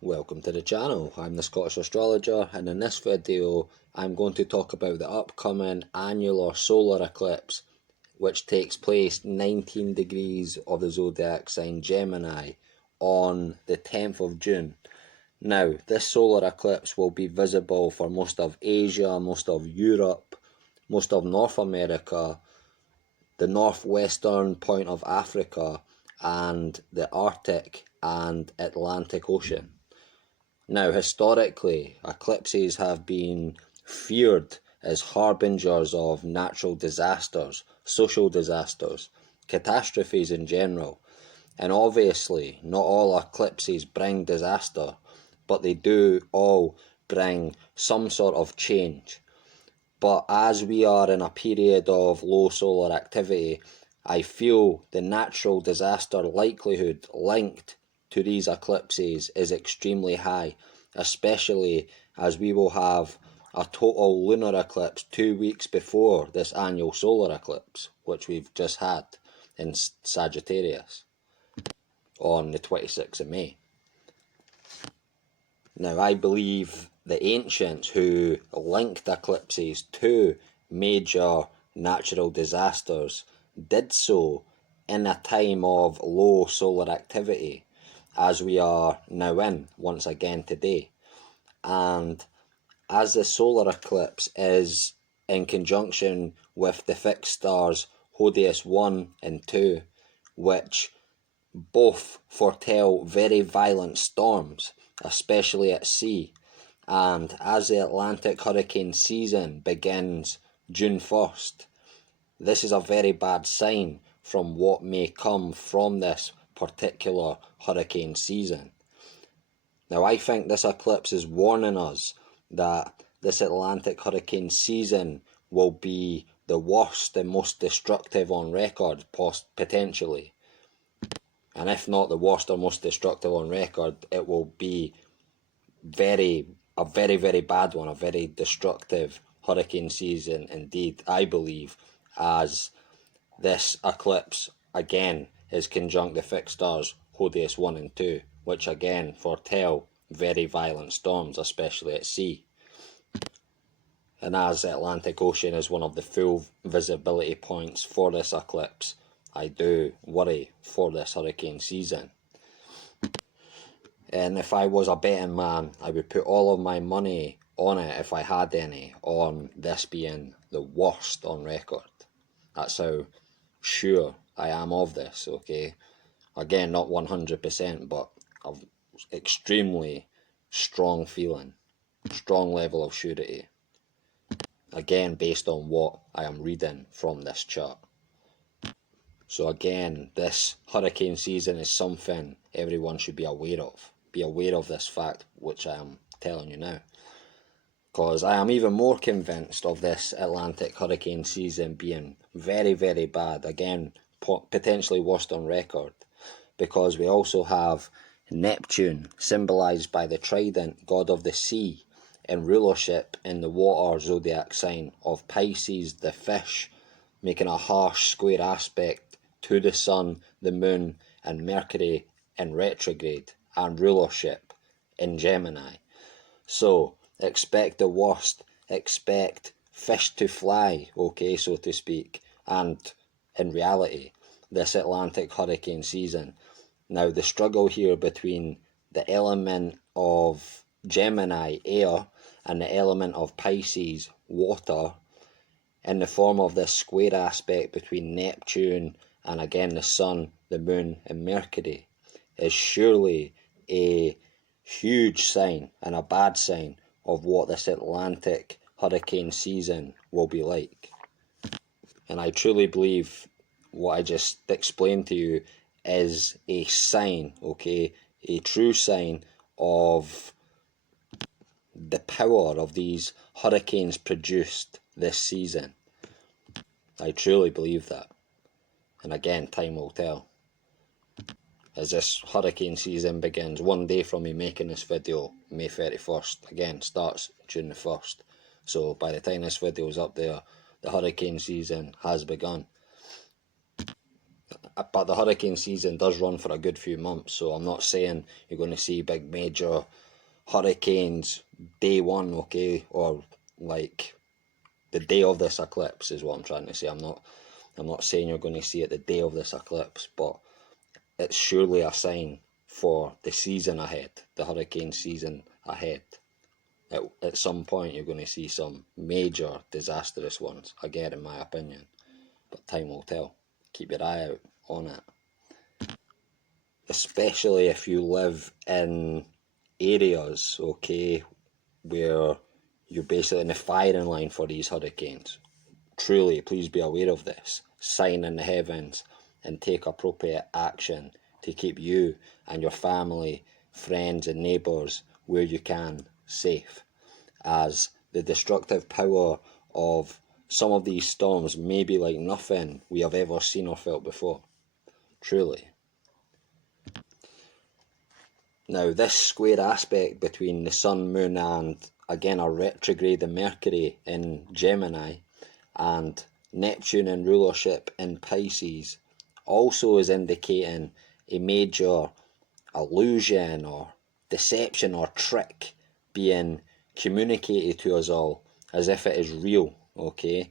Welcome to the channel. I'm the Scottish Astrologer, and in this video I'm going to talk about the upcoming annular solar eclipse, which takes place 19 degrees of the zodiac sign Gemini on the 10th of June. Now, this solar eclipse will be visible for most of Asia, most of Europe, most of North America, the northwestern point of Africa, and the Arctic and Atlantic Ocean. Now, historically, eclipses have been feared as harbingers of natural disasters, social disasters, catastrophes in general. And obviously, not all eclipses bring disaster, but they do all bring some sort of change. But as we are in a period of low solar activity, I feel the natural disaster likelihood linked to these eclipses is extremely high, especially as we will have a total lunar eclipse 2 weeks before this annual solar eclipse, which we've just had in Sagittarius on the 26th of May. Now, I believe the ancients who linked eclipses to major natural disasters did so in a time of low solar activity, as we are now in once again today. And as the solar eclipse is in conjunction with the fixed stars Hodius 1 and 2, which both foretell very violent storms, especially at sea, and as the Atlantic hurricane season begins June 1st, this is a very bad sign from what may come from this particular hurricane season. Now, I think this eclipse is warning us that this Atlantic hurricane season will be the worst and most destructive on record, potentially. And if not the worst or most destructive on record, it will be a very bad one, a very destructive hurricane season indeed, I believe, as this eclipse again is conjunct the fixed stars Hodius 1 and 2, which again foretell very violent storms, especially at sea. And as the Atlantic Ocean is one of the full visibility points for this eclipse, I do worry for this hurricane season. And if I was a betting man, I would put all of my money on it, if I had any, on this being the worst on record. That's how sure I am of this, okay? Again, not 100%, but an extremely strong feeling, strong level of surety. Again, based on what I am reading from this chart. So again, this hurricane season is something everyone should be aware of. Be aware of this fact, which I am telling you now. Because I am even more convinced of this Atlantic hurricane season being very bad. Again, potentially worst on record. Because we also have Neptune, symbolised by the trident, god of the sea, in rulership in the water zodiac sign of Pisces, the fish, making a harsh square aspect to the Sun, the Moon, and Mercury in retrograde and rulership in Gemini. So, expect the worst, expect fish to fly, okay, so to speak, and in reality, this Atlantic hurricane season. Now, the struggle here between the element of Gemini, air, and the element of Pisces, water, in the form of this square aspect between Neptune and again the Sun, the Moon, and Mercury, is surely a huge sign and a bad sign of what this Atlantic hurricane season will be like. And I truly believe what I just explained to you is a sign, okay, a true sign of the power of these hurricanes produced this season. I truly believe that. And again, time will tell. As this hurricane season begins, one day from me making this video, May 31st, again, starts June the 1st. So by the time this video is up there, the hurricane season has begun. but the hurricane season does run for a good few months, so I'm not saying you're going to see big major hurricanes day one, okay, or like the day of this eclipse is what I'm trying to say. I'm not saying you're going to see it the day of this eclipse, but it's surely a sign for the season ahead, the hurricane season ahead. At some point you're going to see some major disastrous ones, again in my opinion, but time will tell. Keep your eye out on it. Especially if you live in areas, okay, where you're basically in the firing line for these hurricanes. Truly, please be aware of this. Sign in the heavens and take appropriate action to keep you and your family, friends and neighbours where you can safe, as the destructive power of some of these storms may be like nothing we have ever seen or felt before. Truly. Now, this square aspect between the Sun, Moon and, again, a retrograde in Mercury in Gemini and Neptune in rulership in Pisces also is indicating a major illusion or deception or trick being communicated to us all as if it is real, okay?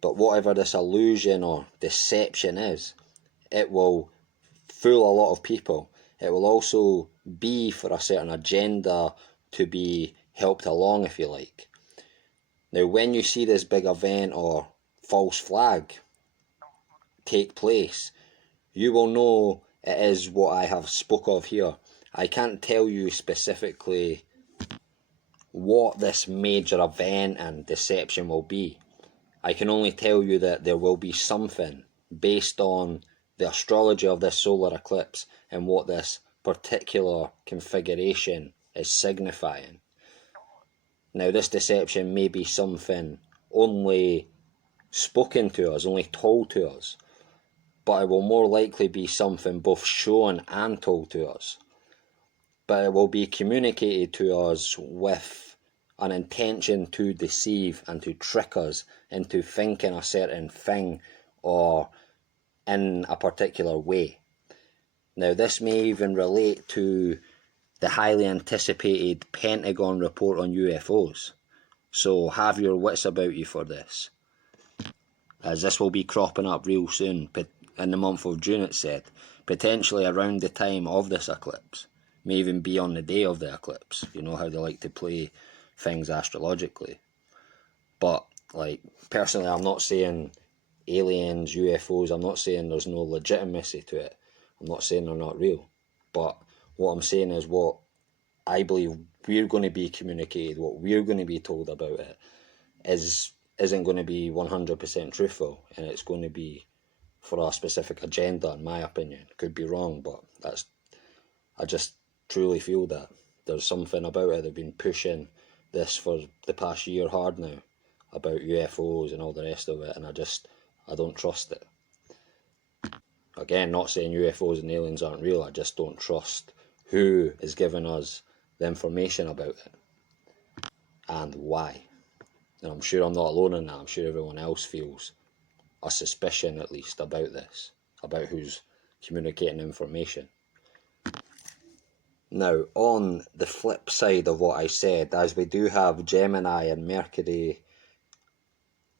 But whatever this illusion or deception is, it will fool a lot of people. It will also be for a certain agenda to be helped along, if you like. Now, when you see this big event or false flag take place, you will know it is what I have spoke of here. I can't tell you specifically what this major event and deception will be. I can only tell you that there will be something based on the astrology of this solar eclipse and what this particular configuration is signifying. Now, this deception may be something only spoken to us, only told to us, but it will more likely be something both shown and told to us. But it will be communicated to us with an intention to deceive and to trick us into thinking a certain thing or in a particular way. Now, this may even relate to the highly anticipated Pentagon report on UFOs. So have your wits about you for this, as this will be cropping up real soon, in the month of June, it said, potentially around the time of this eclipse, may even be on the day of the eclipse. You know how they like to play things astrologically. But, like, personally, I'm not saying aliens, UFOs, I'm not saying there's no legitimacy to it. I'm not saying they're not real. But what I'm saying is what I believe we're going to be communicated, what we're going to be told about it, isn't going to be 100% truthful, and it's going to be for a specific agenda, in my opinion. Could be wrong, but I just truly feel that there's something about it. They've been pushing this for the past year hard now about UFOs and all the rest of it, and I don't trust it. Again, not saying UFOs and aliens aren't real, I just don't trust who is giving us the information about it and why. And I'm sure I'm not alone in that. I'm sure everyone else feels a suspicion, at least, about this, about who's communicating information. Now, on the flip side of what I said, as we do have Gemini and Mercury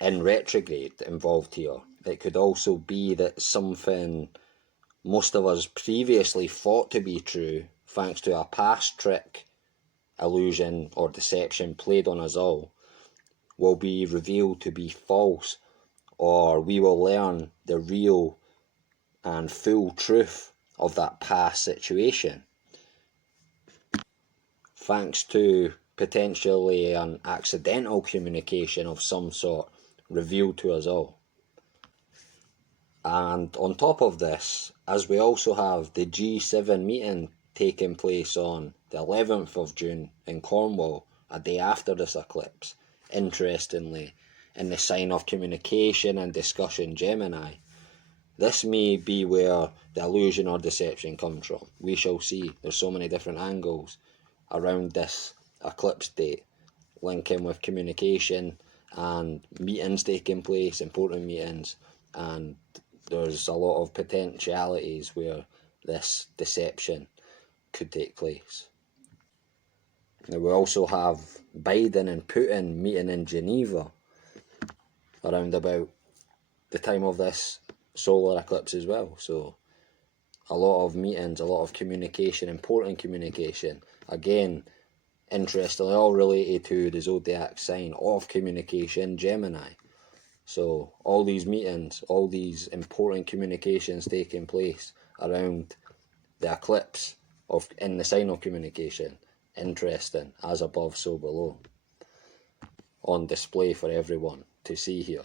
in retrograde involved here, it could also be that something most of us previously thought to be true, thanks to a past trick, illusion or deception played on us all, will be revealed to be false, or we will learn the real and full truth of that past situation, thanks to potentially an accidental communication of some sort revealed to us all. And on top of this, as we also have the G7 meeting taking place on the 11th of June in Cornwall, a day after this eclipse, interestingly, in the sign of communication and discussion Gemini, this may be where the illusion or deception comes from. We shall see. There's so many different angles around this eclipse date, linking with communication and meetings taking place, important meetings, and there's a lot of potentialities where this deception could take place. Now we also have Biden and Putin meeting in Geneva around about the time of this solar eclipse as well. So a lot of meetings, a lot of communication, important communication. Again, interestingly, all related to the zodiac sign of communication, Gemini. So all these meetings, all these important communications taking place around the eclipse of in the sign of communication. Interesting, as above, so below. On display for everyone to see here.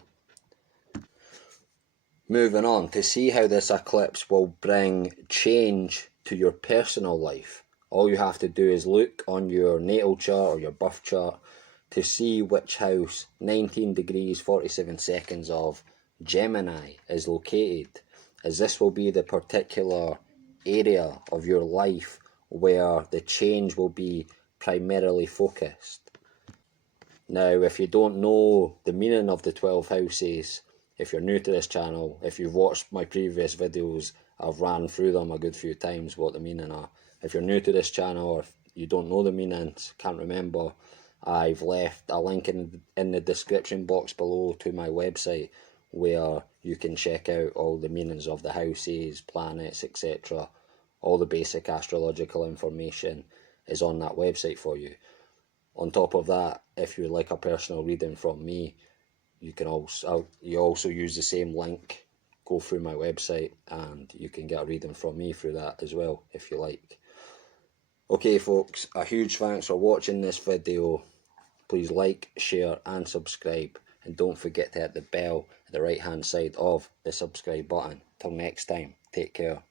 Moving on, to see how this eclipse will bring change to your personal life, all you have to do is look on your natal chart or your birth chart to see which house 19 degrees 47 seconds of Gemini is located, as this will be the particular area of your life where the change will be primarily focused. Now, if you don't know the meaning of the 12 houses, if you're new to this channel, if you've watched my previous videos, I've ran through them a good few times what the meaning are. If you're new to this channel or if you don't know the meanings, can't remember, I've left a link in the description box below to my website where you can check out all the meanings of the houses, planets, etc. All the basic astrological information is on that website for you. On top of that, if you like a personal reading from me, you also use the same link, go through my website, and you can get a reading from me through that as well if you like. Okay folks, a huge thanks for watching this video. Please like, share and subscribe, and don't forget to hit the bell at the right hand side of the subscribe button. Till next time, take care.